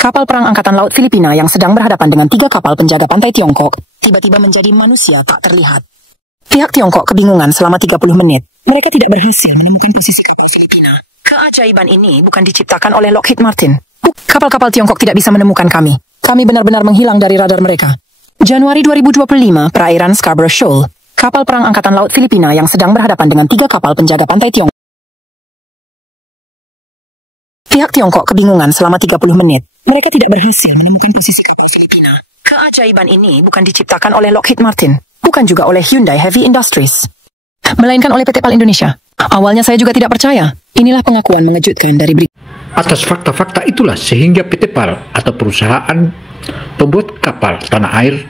Kapal perang Angkatan Laut Filipina yang sedang berhadapan dengan 3 kapal penjaga pantai Tiongkok tiba-tiba menjadi manusia tak terlihat. Pihak Tiongkok kebingungan selama 30 menit. Mereka tidak berhasil menemukan posisi kapal Filipina. Keajaiban ini bukan diciptakan oleh Lockheed Martin. Kapal-kapal Tiongkok tidak bisa menemukan kami. Kami benar-benar menghilang dari radar mereka. Januari 2025, perairan Scarborough Shoal. Kapal perang Angkatan Laut Filipina yang sedang berhadapan dengan 3 kapal penjaga pantai Tiongkok. Pihak Tiongkok kebingungan selama 30 menit. Mereka tidak berhasil menemukan posisi kapal Filipina. Keajaiban ini bukan diciptakan oleh Lockheed Martin, bukan juga oleh Hyundai Heavy Industries, melainkan oleh PT PAL Indonesia. Awalnya saya juga tidak percaya. Inilah pengakuan mengejutkan dari berita. Atas fakta-fakta itulah sehingga PT PAL atau perusahaan pembuat kapal tanah air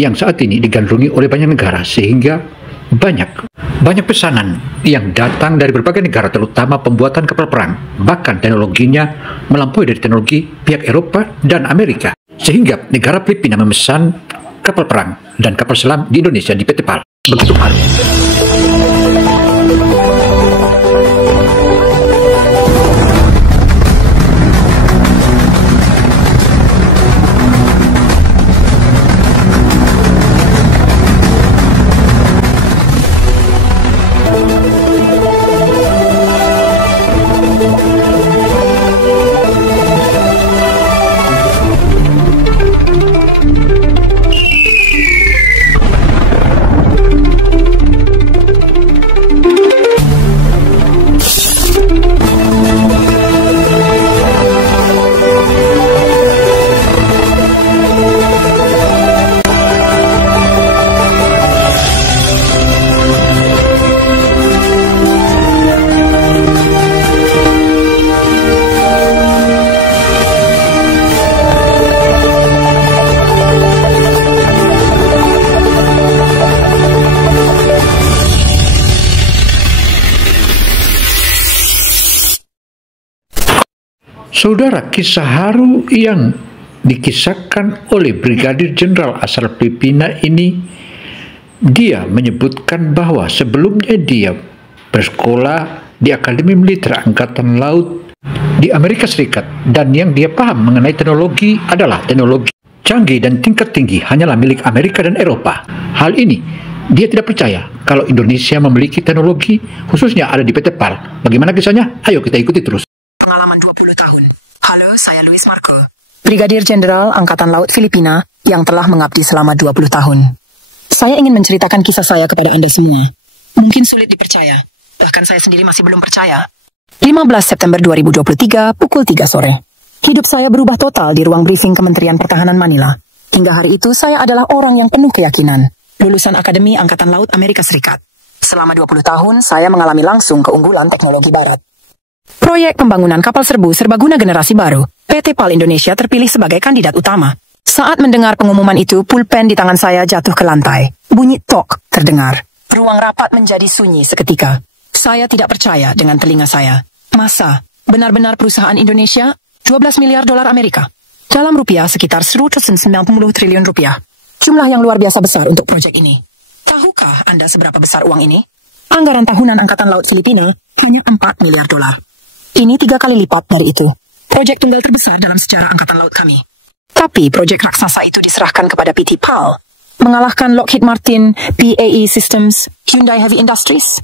yang saat ini digandrungi oleh banyak negara, sehingga banyak pesanan yang datang dari berbagai negara, terutama pembuatan kapal perang. Bahkan teknologinya melampaui dari teknologi pihak Eropa dan Amerika, sehingga negara Filipina memesan kapal perang dan kapal selam di Indonesia di PT PAL. Begitu Pak. Saudara, kisah haru yang dikisahkan oleh Brigadir Jenderal asal Filipina ini, dia menyebutkan bahwa sebelumnya dia bersekolah di Akademi Militer Angkatan Laut di Amerika Serikat, dan yang dia paham mengenai teknologi adalah teknologi canggih dan tingkat tinggi hanyalah milik Amerika dan Eropa. Hal ini dia tidak percaya kalau Indonesia memiliki teknologi, khususnya ada di PT PAL. Bagaimana kisahnya? Ayo kita ikuti terus. Pengalaman 20 tahun. Halo, saya Luis Marco, Brigadir Jenderal Angkatan Laut Filipina yang telah mengabdi selama 20 tahun. Saya ingin menceritakan kisah saya kepada Anda semua. Mungkin sulit dipercaya, bahkan saya sendiri masih belum percaya. 15 September 2023, pukul 3 sore. Hidup saya berubah total di ruang briefing Kementerian Pertahanan Manila. Hingga hari itu saya adalah orang yang penuh keyakinan, lulusan Akademi Angkatan Laut Amerika Serikat. Selama 20 tahun, saya mengalami langsung keunggulan teknologi barat. Proyek pembangunan kapal serbu serbaguna generasi baru, PT PAL Indonesia terpilih sebagai kandidat utama. Saat mendengar pengumuman itu, pulpen di tangan saya jatuh ke lantai. Bunyi tok terdengar. Ruang rapat menjadi sunyi seketika. Saya tidak percaya dengan telinga saya. Masa benar-benar perusahaan Indonesia 12 miliar dolar Amerika? Dalam rupiah sekitar 190 triliun rupiah. Jumlah yang luar biasa besar untuk proyek ini. Tahukah Anda seberapa besar uang ini? Anggaran tahunan Angkatan Laut Filipina hanya 4 miliar dolar. Ini 3 kali lipat dari itu. Proyek tunggal terbesar dalam sejarah Angkatan Laut kami. Tapi proyek raksasa itu diserahkan kepada PT PAL, mengalahkan Lockheed Martin, BAE Systems, Hyundai Heavy Industries,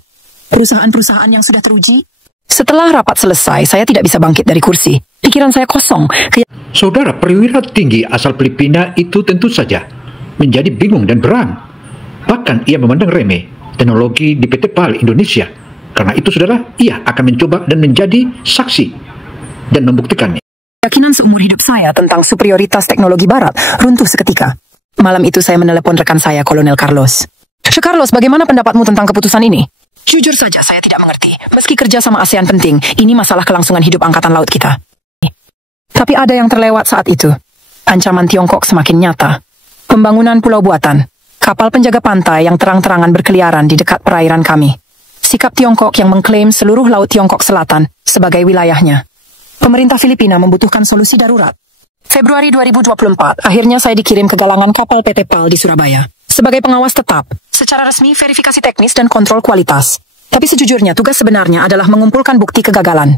perusahaan-perusahaan yang sudah teruji. Setelah rapat selesai, saya tidak bisa bangkit dari kursi. Pikiran saya kosong. Saudara, perwira tinggi asal Filipina itu tentu saja menjadi bingung dan berang. Bahkan ia memandang remeh teknologi di PT PAL Indonesia. Karena itu, saudara, ia akan mencoba dan menjadi saksi dan membuktikannya. Keyakinan seumur hidup saya tentang superioritas teknologi barat runtuh seketika. Malam itu saya menelepon rekan saya, Kolonel Carlos. Carlos, bagaimana pendapatmu tentang keputusan ini? Jujur saja, saya tidak mengerti. Meski kerja sama ASEAN penting, ini masalah kelangsungan hidup Angkatan Laut kita. Tapi ada yang terlewat saat itu. Ancaman Tiongkok semakin nyata. Pembangunan pulau buatan. Kapal penjaga pantai yang terang-terangan berkeliaran di dekat perairan kami. Sikap Tiongkok yang mengklaim seluruh Laut Tiongkok Selatan sebagai wilayahnya. Pemerintah Filipina membutuhkan solusi darurat. Februari 2024, akhirnya saya dikirim ke galangan kapal PT PAL di Surabaya. Sebagai pengawas tetap, secara resmi verifikasi teknis dan kontrol kualitas. Tapi sejujurnya tugas sebenarnya adalah mengumpulkan bukti kegagalan.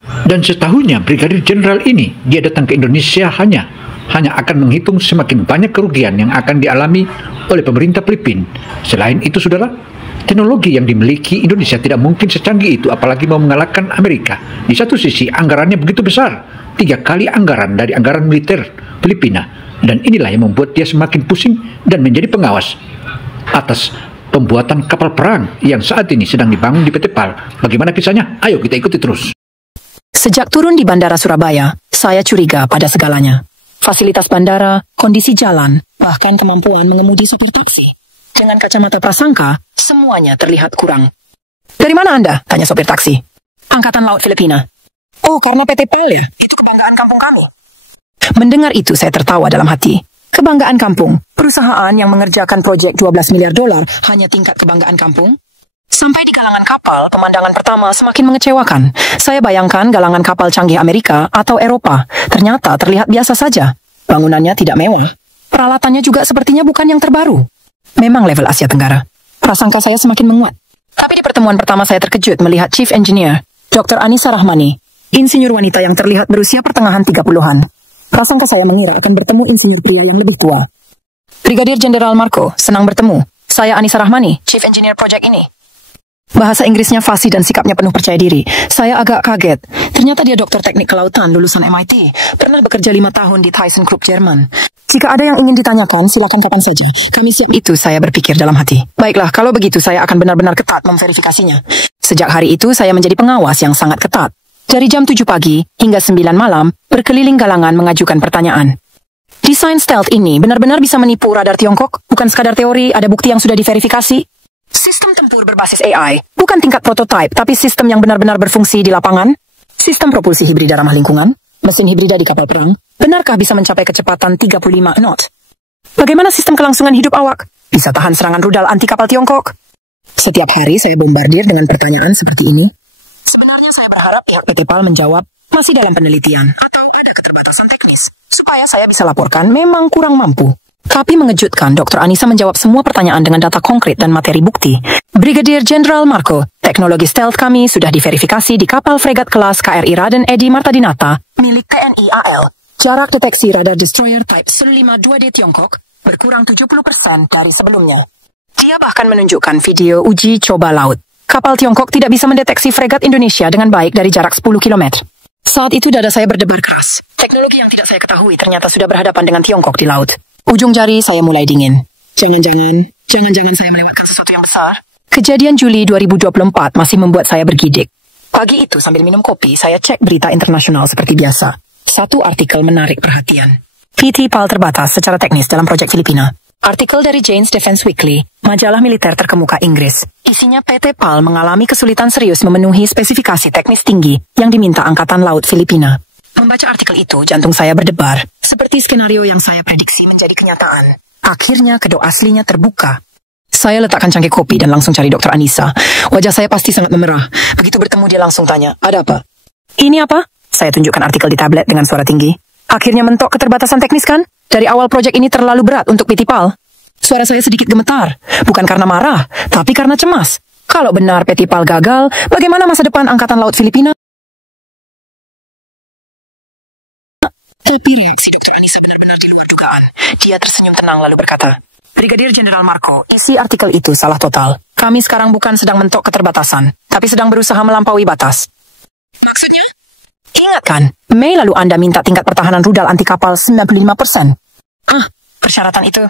Dan setahunya Brigadir Jenderal ini, dia datang ke Indonesia hanya akan menghitung semakin banyak kerugian yang akan dialami oleh pemerintah Filipina. Selain itu, saudara, teknologi yang dimiliki Indonesia tidak mungkin secanggih itu, apalagi mau mengalahkan Amerika. Di satu sisi, anggarannya begitu besar, 3 kali anggaran dari anggaran militer Filipina. Dan inilah yang membuat dia semakin pusing dan menjadi pengawas atas pembuatan kapal perang yang saat ini sedang dibangun di PT PAL. Bagaimana kisahnya? Ayo kita ikuti terus. Sejak turun di Bandara Surabaya, saya curiga pada segalanya. Fasilitas bandara, kondisi jalan, bahkan kemampuan mengemudi sopir taksi. Dengan kacamata prasangka, semuanya terlihat kurang. Dari mana Anda? Tanya sopir taksi. Angkatan Laut Filipina. Oh, karena PT PAL ya? Itu kebanggaan kampung kami. Mendengar itu, saya tertawa dalam hati. Kebanggaan kampung, perusahaan yang mengerjakan proyek $12 miliar hanya tingkat kebanggaan kampung? Sampai di galangan kapal, pemandangan pertama semakin mengecewakan. Saya bayangkan galangan kapal canggih Amerika atau Eropa. Ternyata terlihat biasa saja. Bangunannya tidak mewah. Peralatannya juga sepertinya bukan yang terbaru. Memang level Asia Tenggara. Prasangka saya semakin menguat. Tapi di pertemuan pertama saya terkejut melihat Chief Engineer, Dr. Anissa Rahmani, insinyur wanita yang terlihat berusia pertengahan 30-an. Prasangka saya mengira akan bertemu insinyur pria yang lebih tua. Brigadir Jenderal Marco, senang bertemu. Saya Anissa Rahmani, Chief Engineer Project ini. Bahasa Inggrisnya fasih dan sikapnya penuh percaya diri. Saya agak kaget. Ternyata dia dokter teknik kelautan lulusan MIT. Pernah bekerja 5 tahun di ThyssenKrupp, Jerman. Jika ada yang ingin ditanyakan, silakan kapan saja. Kami siap. Itu saya berpikir dalam hati. Baiklah, kalau begitu saya akan benar-benar ketat memverifikasinya. Sejak hari itu saya menjadi pengawas yang sangat ketat. Dari jam 7 pagi hingga 9 malam, berkeliling galangan mengajukan pertanyaan. Desain stealth ini benar-benar bisa menipu radar Tiongkok? Bukan sekadar teori, ada bukti yang sudah diverifikasi? Sistem tempur berbasis AI, bukan tingkat prototipe, tapi sistem yang benar-benar berfungsi di lapangan. Sistem propulsi hibrida ramah lingkungan, mesin hibrida di kapal perang, benarkah bisa mencapai kecepatan 35 knot? Bagaimana sistem kelangsungan hidup awak? Bisa tahan serangan rudal anti kapal Tiongkok? Setiap hari saya bombardir dengan pertanyaan seperti ini. Sebenarnya saya berharap pihak PT PAL menjawab, masih dalam penelitian, atau ada keterbatasan teknis, supaya saya bisa laporkan memang kurang mampu. Tapi mengejutkan, Dr. Anissa menjawab semua pertanyaan dengan data konkret dan materi bukti. Brigadier Jenderal Marco, teknologi stealth kami sudah diverifikasi di kapal fregat kelas KRI Raden Edi Martadinata milik TNI AL. Jarak deteksi radar destroyer type Sul-52D Tiongkok berkurang 70% dari sebelumnya. Dia bahkan menunjukkan video uji coba laut. Kapal Tiongkok tidak bisa mendeteksi fregat Indonesia dengan baik dari jarak 10 km. Saat itu dada saya berdebar keras. Teknologi yang tidak saya ketahui ternyata sudah berhadapan dengan Tiongkok di laut. Ujung jari saya mulai dingin. Jangan-jangan saya melewatkan sesuatu yang besar. Kejadian Juli 2024 masih membuat saya bergidik. Pagi itu sambil minum kopi, saya cek berita internasional seperti biasa. Satu artikel menarik perhatian. PT PAL terbatas secara teknis dalam proyek Filipina. Artikel dari Jane's Defense Weekly, majalah militer terkemuka Inggris. Isinya PT PAL mengalami kesulitan serius memenuhi spesifikasi teknis tinggi yang diminta Angkatan Laut Filipina. Membaca artikel itu, jantung saya berdebar. Seperti skenario yang saya prediksi menjadi kenyataan. Akhirnya kedok aslinya terbuka. Saya letakkan cangkir kopi dan langsung cari Dr. Anissa. Wajah saya pasti sangat memerah. Begitu bertemu dia langsung tanya, ada apa? Ini apa? Saya tunjukkan artikel di tablet dengan suara tinggi. Akhirnya mentok keterbatasan teknis kan? Dari awal proyek ini terlalu berat untuk PT PAL. Suara saya sedikit gemetar. Bukan karena marah, tapi karena cemas. Kalau benar PT PAL gagal, bagaimana masa depan Angkatan Laut Filipina? Tapi reaksi Dr. Anissa benar-benar di luar dugaan. Dia tersenyum tenang lalu berkata, Brigadir Jenderal Marco, isi artikel itu salah total. Kami sekarang bukan sedang mentok keterbatasan, tapi sedang berusaha melampaui batas. Maksudnya? Ingat kan, Mei lalu Anda minta tingkat pertahanan rudal anti kapal 95%. Persyaratan itu.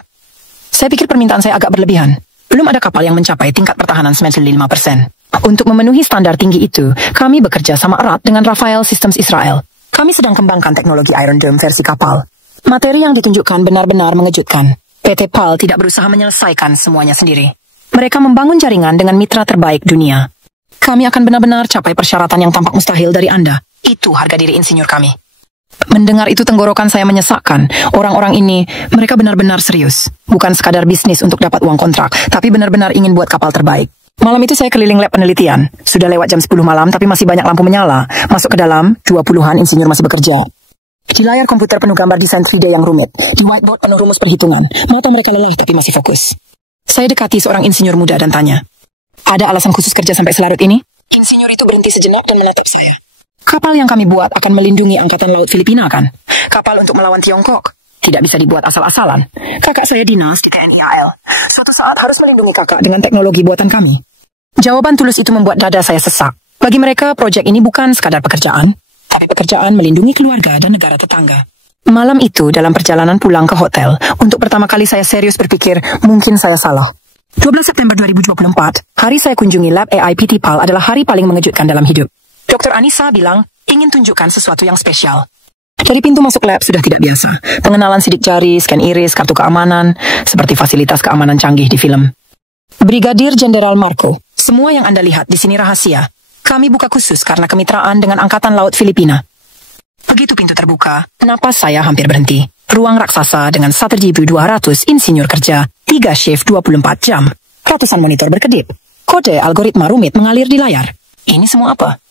Saya pikir permintaan saya agak berlebihan. Belum ada kapal yang mencapai tingkat pertahanan 95%. Untuk memenuhi standar tinggi itu, kami bekerja sama erat dengan Rafael Systems Israel. Kami sedang kembangkan teknologi Iron Dome versi kapal. Materi yang ditunjukkan benar-benar mengejutkan. PT PAL tidak berusaha menyelesaikan semuanya sendiri. Mereka membangun jaringan dengan mitra terbaik dunia. Kami akan benar-benar capai persyaratan yang tampak mustahil dari Anda. Itu harga diri insinyur kami. Mendengar itu tenggorokan saya menyesakkan. Orang-orang ini, mereka benar-benar serius. Bukan sekadar bisnis untuk dapat uang kontrak, tapi benar-benar ingin buat kapal terbaik. Malam itu saya keliling lab penelitian. Sudah lewat jam 10 malam tapi masih banyak lampu menyala. Masuk ke dalam, 20-an insinyur masih bekerja. Di layar komputer penuh gambar desain 3D yang rumit. Di whiteboard penuh rumus perhitungan. Mata mereka lelah tapi masih fokus. Saya dekati seorang insinyur muda dan tanya, ada alasan khusus kerja sampai selarut ini? Insinyur itu berhenti sejenak dan menatap saya. Kapal yang kami buat akan melindungi Angkatan Laut Filipina, kan? Kapal untuk melawan Tiongkok. Tidak bisa dibuat asal-asalan. Kakak saya dinas di TNI AL. Suatu saat harus melindungi kakak dengan teknologi buatan kami. Jawaban tulus itu membuat dada saya sesak. Bagi mereka, proyek ini bukan sekadar pekerjaan, tapi pekerjaan melindungi keluarga dan negara tetangga. Malam itu, dalam perjalanan pulang ke hotel, untuk pertama kali saya serius berpikir, mungkin saya salah. 12 September 2024, hari saya kunjungi lab AI PT PAL adalah hari paling mengejutkan dalam hidup. Dr. Anissa bilang, ingin tunjukkan sesuatu yang spesial. Dari pintu masuk lab sudah tidak biasa. Pengenalan sidik jari, scan iris, kartu keamanan, seperti fasilitas keamanan canggih di film. Brigadir Jenderal Marco, semua yang Anda lihat di sini rahasia. Kami buka khusus karena kemitraan dengan Angkatan Laut Filipina. Begitu pintu terbuka, napas saya hampir berhenti. Ruang raksasa dengan 1.200 insinyur kerja, 3 shift 24 jam. Ratusan monitor berkedip. Kode algoritma rumit mengalir di layar. Ini semua apa?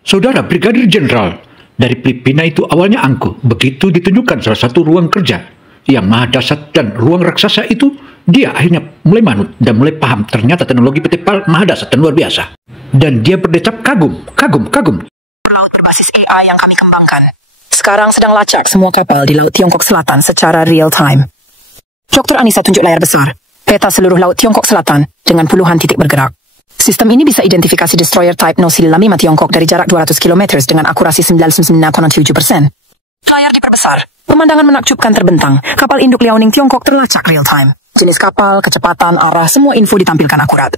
Saudara Brigadir Jenderal, dari Filipina itu awalnya angkuh. Begitu ditunjukkan salah satu ruang kerja yang maha dahsyat dan ruang raksasa itu, dia akhirnya mulai manut dan mulai paham ternyata teknologi PT PAL maha dahsyat dan luar biasa. Dan dia berdecap kagum. Laut berbasis AI yang kami kembangkan. Sekarang sedang lacak semua kapal di Laut Tiongkok Selatan secara real time. Dr. Anissa tunjuk layar besar, peta seluruh Laut Tiongkok Selatan dengan puluhan titik bergerak. Sistem ini bisa identifikasi destroyer type Nosil Lamima Tiongkok dari jarak 200 km dengan akurasi 99,7%. Layar diperbesar. Pemandangan menakjubkan terbentang. Kapal induk Liaoning Tiongkok terlacak real time. Jenis kapal, kecepatan, arah, semua info ditampilkan akurat.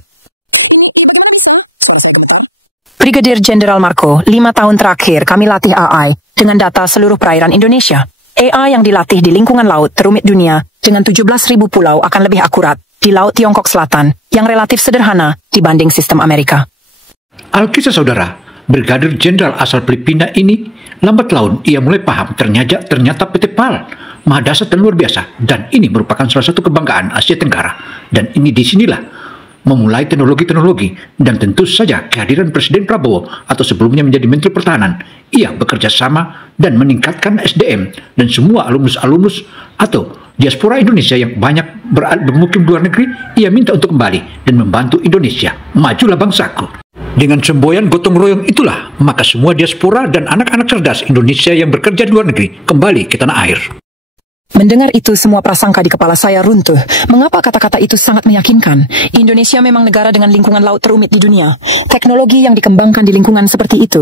Brigadir Jenderal Marco, 5 tahun terakhir kami latih AI dengan data seluruh perairan Indonesia. AI yang dilatih di lingkungan laut terumit dunia dengan 17.000 pulau akan lebih akurat di Laut Tiongkok Selatan yang relatif sederhana dibanding sistem Amerika. Alkisah saudara, Brigadir Jenderal asal Filipina ini lambat laun ia mulai paham ternyata PT PAL maha dahsyat dan luar biasa, dan ini merupakan salah satu kebanggaan Asia Tenggara. Dan ini disinilah memulai teknologi-teknologi, dan tentu saja kehadiran Presiden Prabowo atau sebelumnya menjadi Menteri Pertahanan, ia bekerja sama dan meningkatkan SDM dan semua alumnus-alumnus atau diaspora Indonesia yang banyak bermukim di luar negeri, ia minta untuk kembali dan membantu Indonesia. Majulah bangsaku. Dengan semboyan gotong royong itulah, maka semua diaspora dan anak-anak cerdas Indonesia yang bekerja di luar negeri kembali ke tanah air. Mendengar itu, semua prasangka di kepala saya runtuh. Mengapa kata-kata itu sangat meyakinkan? Indonesia memang negara dengan lingkungan laut terumit di dunia. Teknologi yang dikembangkan di lingkungan seperti itu.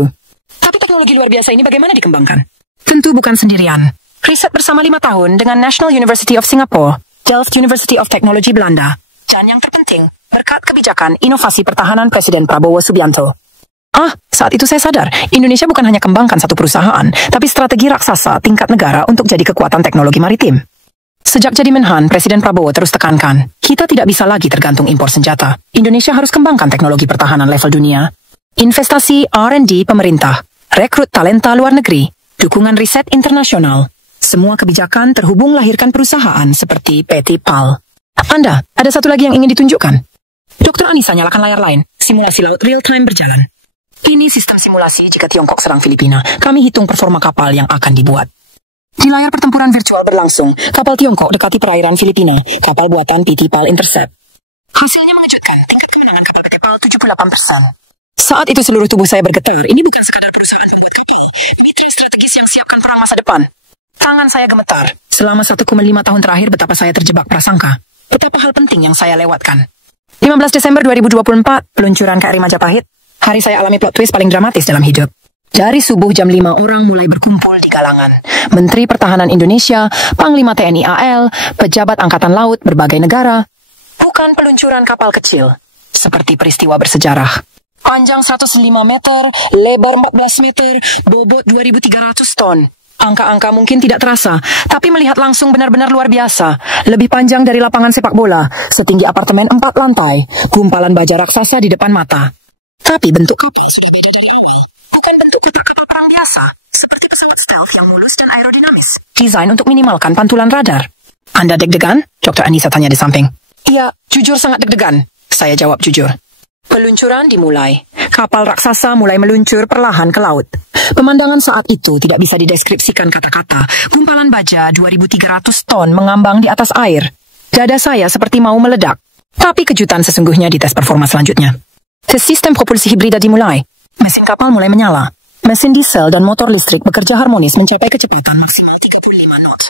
Tapi teknologi luar biasa ini bagaimana dikembangkan? Tentu bukan sendirian. Riset bersama 5 tahun dengan National University of Singapore, Delft University of Technology Belanda, dan yang terpenting, berkat kebijakan inovasi pertahanan Presiden Prabowo Subianto. Saat itu saya sadar, Indonesia bukan hanya kembangkan satu perusahaan, tapi strategi raksasa tingkat negara untuk jadi kekuatan teknologi maritim. Sejak jadi Menhan, Presiden Prabowo terus tekankan, kita tidak bisa lagi tergantung impor senjata. Indonesia harus kembangkan teknologi pertahanan level dunia. Investasi R&D pemerintah, rekrut talenta luar negeri, dukungan riset internasional. Semua kebijakan terhubung lahirkan perusahaan seperti PT PAL. Anda, ada satu lagi yang ingin ditunjukkan. Dr. Anissa nyalakan layar lain, simulasi laut real time berjalan. Ini sistem simulasi jika Tiongkok serang Filipina. Kami hitung performa kapal yang akan dibuat. Di layar pertempuran virtual berlangsung, kapal Tiongkok dekati perairan Filipina, kapal buatan PT PAL Intercept. Hasilnya mengejutkan, tingkat kemenangan kapal PT PAL 78%. Saat itu seluruh tubuh saya bergetar. Ini bukan sekadar perusahaan membuat kapal, mitra strategis yang siapkan perang masa depan. Tangan saya gemetar. Selama 1,5 tahun terakhir betapa saya terjebak prasangka. Betapa hal penting yang saya lewatkan. 15 Desember 2024, peluncuran KRI Majapahit. Hari saya alami plot twist paling dramatis dalam hidup. Dari subuh jam 5 orang mulai berkumpul di galangan. Menteri Pertahanan Indonesia, Panglima TNI AL, pejabat Angkatan Laut berbagai negara. Bukan peluncuran kapal kecil. Seperti peristiwa bersejarah. Panjang 105 meter, lebar 14 meter, bobot 2.300 ton. Angka-angka mungkin tidak terasa, tapi melihat langsung benar-benar luar biasa. Lebih panjang dari lapangan sepak bola, setinggi apartemen 4 lantai, gumpalan baja raksasa di depan mata. Tapi bentuk kapal sudah beda dari awal. Bukan bentuk kotak kapal perang biasa, seperti pesawat stealth yang mulus dan aerodinamis. Desain untuk minimalkan pantulan radar. Anda deg-degan? Dr. Anissa tanya di samping. Iya, jujur sangat deg-degan. Saya jawab jujur. Peluncuran dimulai. Kapal raksasa mulai meluncur perlahan ke laut. Pemandangan saat itu tidak bisa dideskripsikan kata-kata. Gumpalan baja 2.300 ton mengambang di atas air. Dada saya seperti mau meledak. Tapi kejutan sesungguhnya di tes performa selanjutnya. Tes sistem propulsi hibrida dimulai. Mesin kapal mulai menyala. Mesin diesel dan motor listrik bekerja harmonis mencapai kecepatan maksimal 35 knot.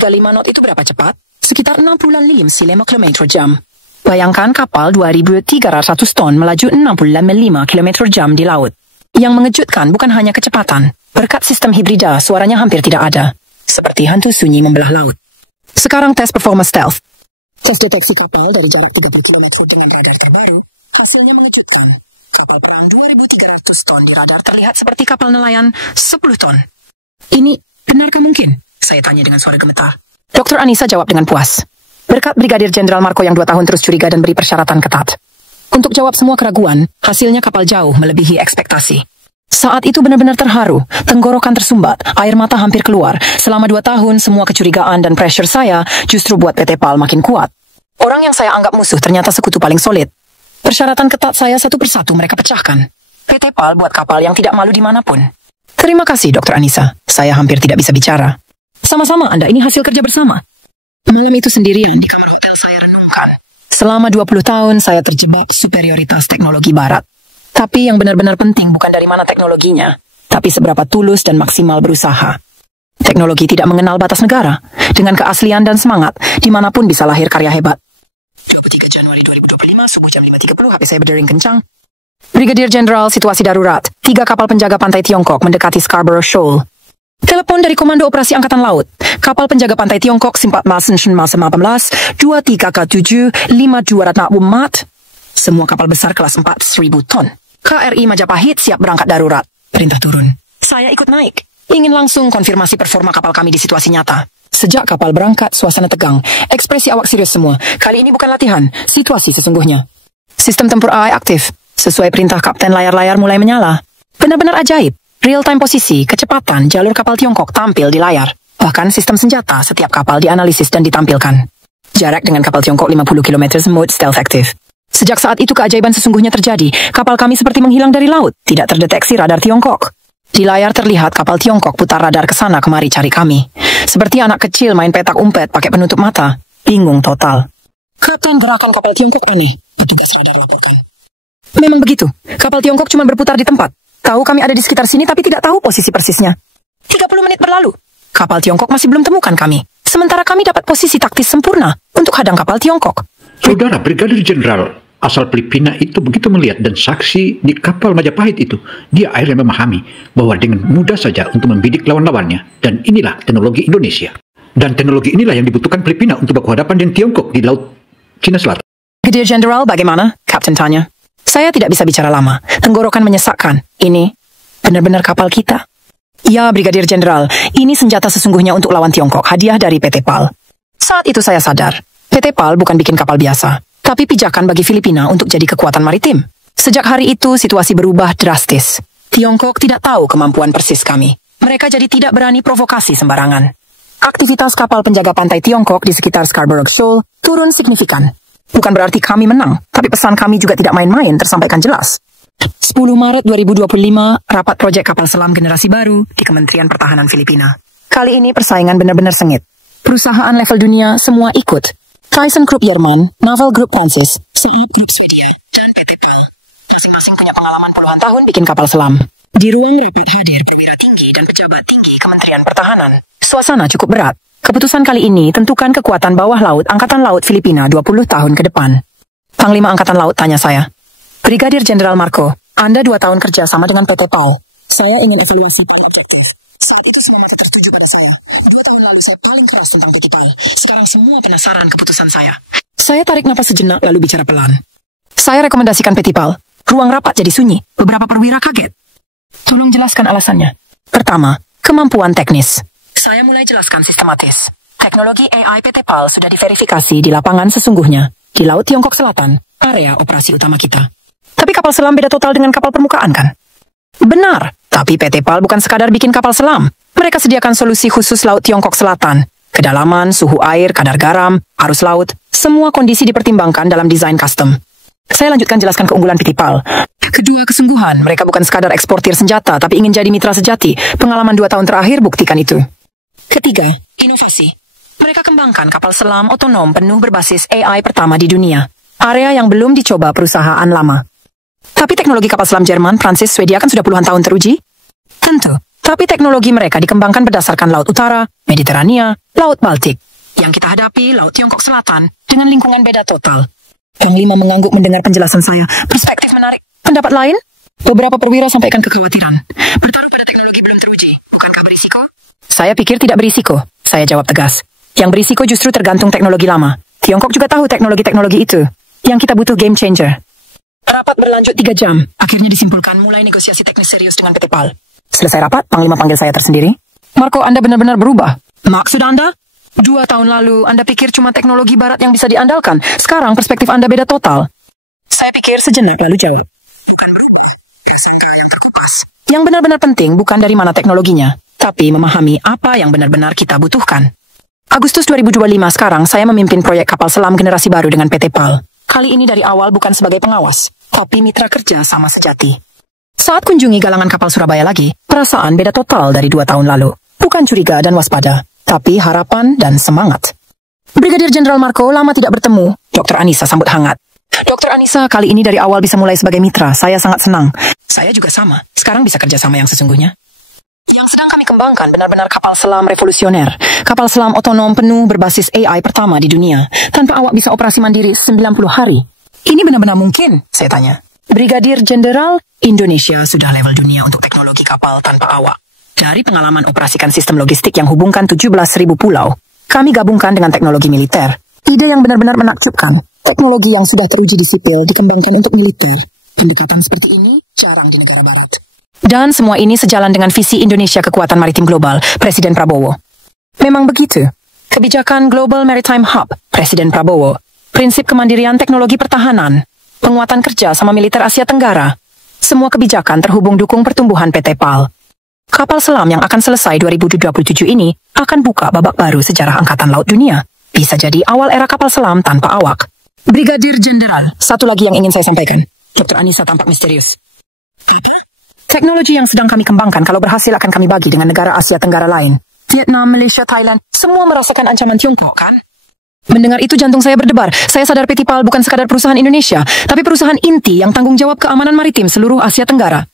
35 knot itu berapa cepat? Sekitar 65 km/jam. Bayangkan kapal 2.300 ton melaju 65 km/jam di laut. Yang mengejutkan bukan hanya kecepatan. Berkat sistem hibrida, suaranya hampir tidak ada. Seperti hantu sunyi membelah laut. Sekarang tes performa stealth. Tes deteksi kapal dari jarak 30 km dengan radar terbaru, hasilnya mengejutkan. Kapal perang 2.300 ton di radar terlihat seperti kapal nelayan 10 ton. Ini benarkah mungkin? Saya tanya dengan suara gemetar. Dr. Anissa jawab dengan puas. Berkat Brigadir Jenderal Marco yang 2 tahun terus curiga dan beri persyaratan ketat. Untuk jawab semua keraguan, hasilnya kapal jauh melebihi ekspektasi. Saat itu benar-benar terharu, tenggorokan tersumbat, air mata hampir keluar. Selama 2 tahun, semua kecurigaan dan pressure saya justru buat PT PAL makin kuat. Orang yang saya anggap musuh ternyata sekutu paling solid. Persyaratan ketat saya satu persatu mereka pecahkan. PT PAL buat kapal yang tidak malu dimanapun. Terima kasih, Dr. Anissa. Saya hampir tidak bisa bicara. Sama-sama, Anda ini hasil kerja bersama. Malam itu sendirian di kamar hotel saya renungkan. Selama 20 tahun saya terjebak superioritas teknologi barat. Tapi yang benar-benar penting bukan dari mana teknologinya, tapi seberapa tulus dan maksimal berusaha. Teknologi tidak mengenal batas negara. Dengan keaslian dan semangat, dimanapun bisa lahir karya hebat. 23 Januari 2025, subuh jam 5.30, HP saya berdering kencang. Brigadir Jenderal, situasi darurat. 3 kapal penjaga pantai Tiongkok mendekati Scarborough Shoal. Telepon dari Komando Operasi Angkatan Laut. Kapal penjaga pantai Tiongkok Simpat Masen Shenma 18, 23K7, 5204. Semua kapal besar kelas 4.000 ton. KRI Majapahit siap berangkat darurat. Perintah turun. Saya ikut naik. Ingin langsung konfirmasi performa kapal kami di situasi nyata. Sejak kapal berangkat, suasana tegang. Ekspresi awak serius semua. Kali ini bukan latihan, situasi sesungguhnya. Sistem tempur AI aktif. Sesuai perintah kapten, layar-layar mulai menyala. Benar-benar ajaib. Real-time posisi, kecepatan, jalur kapal Tiongkok tampil di layar. Bahkan sistem senjata setiap kapal dianalisis dan ditampilkan. Jarak dengan kapal Tiongkok 50 km, mode stealth aktif. Sejak saat itu keajaiban sesungguhnya terjadi. Kapal kami seperti menghilang dari laut. Tidak terdeteksi radar Tiongkok. Di layar terlihat kapal Tiongkok putar radar ke sana kemari cari kami. Seperti anak kecil main petak umpet pakai penutup mata. Bingung total. Kapan gerakan kapal Tiongkok aneh? Petugas radar laporkan. Memang begitu. Kapal Tiongkok cuma berputar di tempat. Tahu kami ada di sekitar sini tapi tidak tahu posisi persisnya. 30 menit berlalu. Kapal Tiongkok masih belum temukan kami. Sementara kami dapat posisi taktis sempurna untuk hadang kapal Tiongkok. Saudara Brigadir Jenderal asal Filipina itu begitu melihat dan saksi di kapal Majapahit itu, dia akhirnya memahami bahwa dengan mudah saja untuk membidik lawan-lawannya. Dan inilah teknologi Indonesia. Dan teknologi inilah yang dibutuhkan Filipina untuk berhadapan dengan Tiongkok di Laut Cina Selatan. Brigadier Jenderal, bagaimana? Kapten tanya. Saya tidak bisa bicara lama. Tenggorokan menyesakkan. Ini benar-benar kapal kita. Ya, Brigadier Jenderal, ini senjata sesungguhnya untuk lawan Tiongkok, hadiah dari PT PAL. Saat itu saya sadar, PT PAL bukan bikin kapal biasa, tapi pijakan bagi Filipina untuk jadi kekuatan maritim. Sejak hari itu, situasi berubah drastis. Tiongkok tidak tahu kemampuan persis kami. Mereka jadi tidak berani provokasi sembarangan. Aktivitas kapal penjaga pantai Tiongkok di sekitar Scarborough Shoal turun signifikan. Bukan berarti kami menang, tapi pesan kami juga tidak main-main tersampaikan jelas. 10 Maret 2025, rapat proyek kapal selam generasi baru di Kementerian Pertahanan Filipina. Kali ini persaingan benar-benar sengit. Perusahaan level dunia semua ikut. Thyssen Group Jerman, Naval Group Prancis, Saab Group Swedia, dan PT PAL. Masing-masing punya pengalaman puluhan tahun bikin kapal selam. Di ruang rapat hadir perwira tinggi dan pejabat tinggi Kementerian Pertahanan. Suasana cukup berat. Keputusan kali ini tentukan kekuatan bawah laut Angkatan Laut Filipina 20 tahun ke depan. Panglima Angkatan Laut tanya saya. Brigadir Jenderal Marco, Anda 2 tahun kerja sama dengan PT PAL. Saya ingin evaluasi paling objektif. Saat itu semua masa tertuju pada saya. 2 tahun lalu saya paling keras tentang PT PAL. Sekarang semua penasaran keputusan saya. Saya tarik napas sejenak lalu bicara pelan. Saya rekomendasikan PT PAL. Ruang rapat jadi sunyi. Beberapa perwira kaget. Tolong jelaskan alasannya. Pertama, kemampuan teknis. Saya mulai jelaskan sistematis. Teknologi AI PT PAL sudah diverifikasi di lapangan sesungguhnya. Di Laut Tiongkok Selatan, area operasi utama kita. Tapi kapal selam beda total dengan kapal permukaan kan? Benar, tapi PT PAL bukan sekadar bikin kapal selam. Mereka sediakan solusi khusus Laut Tiongkok Selatan. Kedalaman, suhu air, kadar garam, arus laut, semua kondisi dipertimbangkan dalam desain custom. Saya lanjutkan jelaskan keunggulan PT PAL. Kedua, kesungguhan. Mereka bukan sekadar eksportir senjata, tapi ingin jadi mitra sejati. Pengalaman 2 tahun terakhir buktikan itu. Ketiga, inovasi. Mereka kembangkan kapal selam otonom penuh berbasis AI pertama di dunia. Area yang belum dicoba perusahaan lama. Tapi teknologi kapal selam Jerman, Prancis, Swedia kan sudah puluhan tahun teruji. tentu. Tapi teknologi mereka dikembangkan berdasarkan Laut Utara, Mediterania, Laut Baltik. Yang kita hadapi, Laut Tiongkok Selatan, dengan lingkungan beda total. Panglima mengangguk mendengar penjelasan saya. Perspektif menarik. Pendapat lain? Beberapa perwira sampaikan kekhawatiran. Bertaruh pada teknologi belum teruji. Bukankah berisiko? Saya pikir tidak berisiko. Saya jawab tegas. Yang berisiko justru tergantung teknologi lama. Tiongkok juga tahu teknologi-teknologi itu. Yang kita butuh game changer. Rapat berlanjut 3 jam. Akhirnya disimpulkan mulai negosiasi teknis serius dengan PT PAL. Selesai rapat, Panglima panggil saya tersendiri. Marco, Anda benar-benar berubah. Maksud Anda? 2 tahun lalu, Anda pikir cuma teknologi barat yang bisa diandalkan. Sekarang perspektif Anda beda total. Saya pikir sejenak lalu jawab. Yang benar-benar penting bukan dari mana teknologinya, tapi memahami apa yang benar-benar kita butuhkan. Agustus 2025 sekarang saya memimpin proyek kapal selam generasi baru dengan PT PAL. Kali ini dari awal bukan sebagai pengawas, tapi mitra kerja sama sejati. Saat kunjungi galangan kapal Surabaya lagi, perasaan beda total dari 2 tahun lalu. Bukan curiga dan waspada, tapi harapan dan semangat. Brigadir Jenderal Marco lama tidak bertemu. Dr. Anissa sambut hangat. Dr. Anissa, kali ini dari awal bisa mulai sebagai mitra. Saya sangat senang. Saya juga sama. Sekarang bisa kerja sama yang sesungguhnya. Yang sedang kami kembangkan benar-benar kapal selam revolusioner. Kapal selam otonom penuh berbasis AI pertama di dunia. Tanpa awak bisa operasi mandiri 90 hari. Ini benar-benar mungkin? Saya tanya. Brigadir Jenderal, Indonesia sudah level dunia untuk teknologi kapal tanpa awak. Dari pengalaman operasikan sistem logistik yang hubungkan 17.000 pulau, kami gabungkan dengan teknologi militer. Ide yang benar-benar menakjubkan. Teknologi yang sudah teruji di sipil dikembangkan untuk militer. Pendekatan seperti ini jarang di negara barat. Dan semua ini sejalan dengan visi Indonesia kekuatan maritim global, Presiden Prabowo. Memang begitu. Kebijakan Global Maritime Hub, Presiden Prabowo. Prinsip kemandirian teknologi pertahanan. Penguatan kerja sama militer Asia Tenggara. Semua kebijakan terhubung dukung pertumbuhan PT PAL. Kapal selam yang akan selesai 2027 ini akan buka babak baru sejarah Angkatan Laut Dunia. Bisa jadi awal era kapal selam tanpa awak. Brigadir Jenderal, satu lagi yang ingin saya sampaikan. Dr. Anissa tampak misterius. Teknologi yang sedang kami kembangkan kalau berhasil akan kami bagi dengan negara Asia Tenggara lain. Vietnam, Malaysia, Thailand, semua merasakan ancaman Tiongkok, kan? Mendengar itu jantung saya berdebar. Saya sadar PT PAL bukan sekadar perusahaan Indonesia, tapi perusahaan inti yang tanggung jawab keamanan maritim seluruh Asia Tenggara.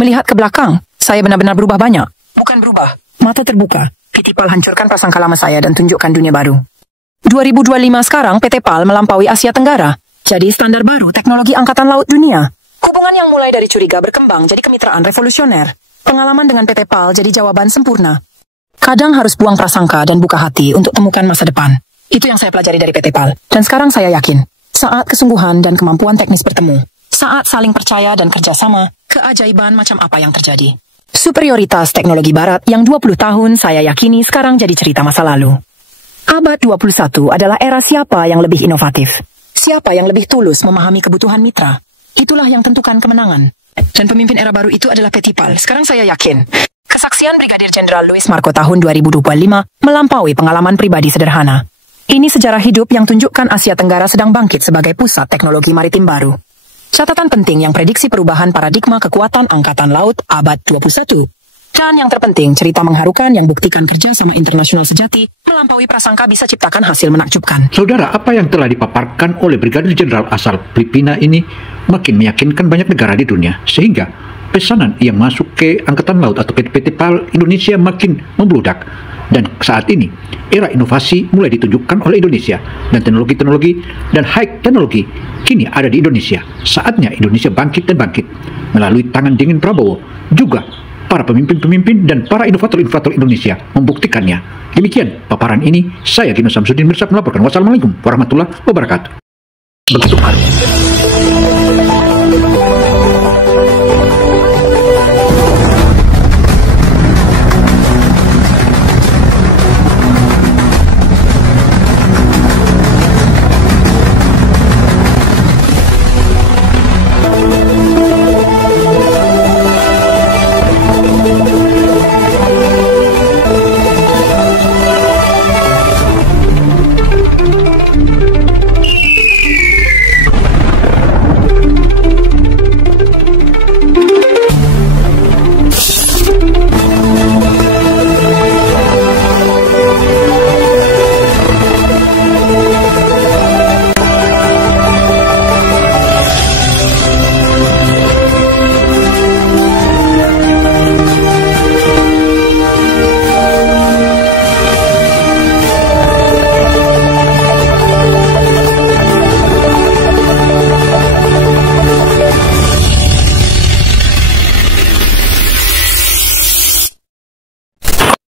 Melihat ke belakang, saya benar-benar berubah banyak. Bukan berubah, mata terbuka. PT PAL hancurkan prasangka lama saya dan tunjukkan dunia baru. 2025 sekarang PT PAL melampaui Asia Tenggara. Jadi standar baru teknologi Angkatan Laut Dunia. Hubungan yang mulai dari curiga berkembang jadi kemitraan revolusioner. Pengalaman dengan PT PAL jadi jawaban sempurna. Kadang harus buang prasangka dan buka hati untuk temukan masa depan. Itu yang saya pelajari dari PT PAL. Dan sekarang saya yakin, saat kesungguhan dan kemampuan teknis bertemu, saat saling percaya dan kerjasama, keajaiban macam apa yang terjadi. Superioritas teknologi barat yang 20 tahun saya yakini sekarang jadi cerita masa lalu. Abad 21 adalah era siapa yang lebih inovatif. Siapa yang lebih tulus memahami kebutuhan mitra. Itulah yang tentukan kemenangan. Dan pemimpin era baru itu adalah PT PAL. Sekarang saya yakin, kesaksian Brigadir Jenderal Luis Marco tahun 2025 melampaui pengalaman pribadi sederhana. Ini sejarah hidup yang tunjukkan Asia Tenggara sedang bangkit sebagai pusat teknologi maritim baru. Catatan penting yang prediksi perubahan paradigma kekuatan Angkatan Laut abad 21. Dan yang terpenting, cerita mengharukan yang buktikan kerja sama internasional sejati melampaui prasangka bisa ciptakan hasil menakjubkan. Saudara, apa yang telah dipaparkan oleh Brigadir Jenderal asal Filipina ini makin meyakinkan banyak negara di dunia, sehingga pesanan yang masuk ke Angkatan Laut atau PT PAL Indonesia makin membludak. Dan saat ini, era inovasi mulai ditunjukkan oleh Indonesia, dan teknologi-teknologi dan high teknologi kini ada di Indonesia. Saatnya Indonesia bangkit dan bangkit melalui tangan dingin Prabowo. Juga para pemimpin-pemimpin dan para inovator-inovator Indonesia membuktikannya. Demikian paparan ini, saya Gino Samsudin Mirsa melaporkan. Wassalamualaikum warahmatullahi wabarakatuh. Begitu baru.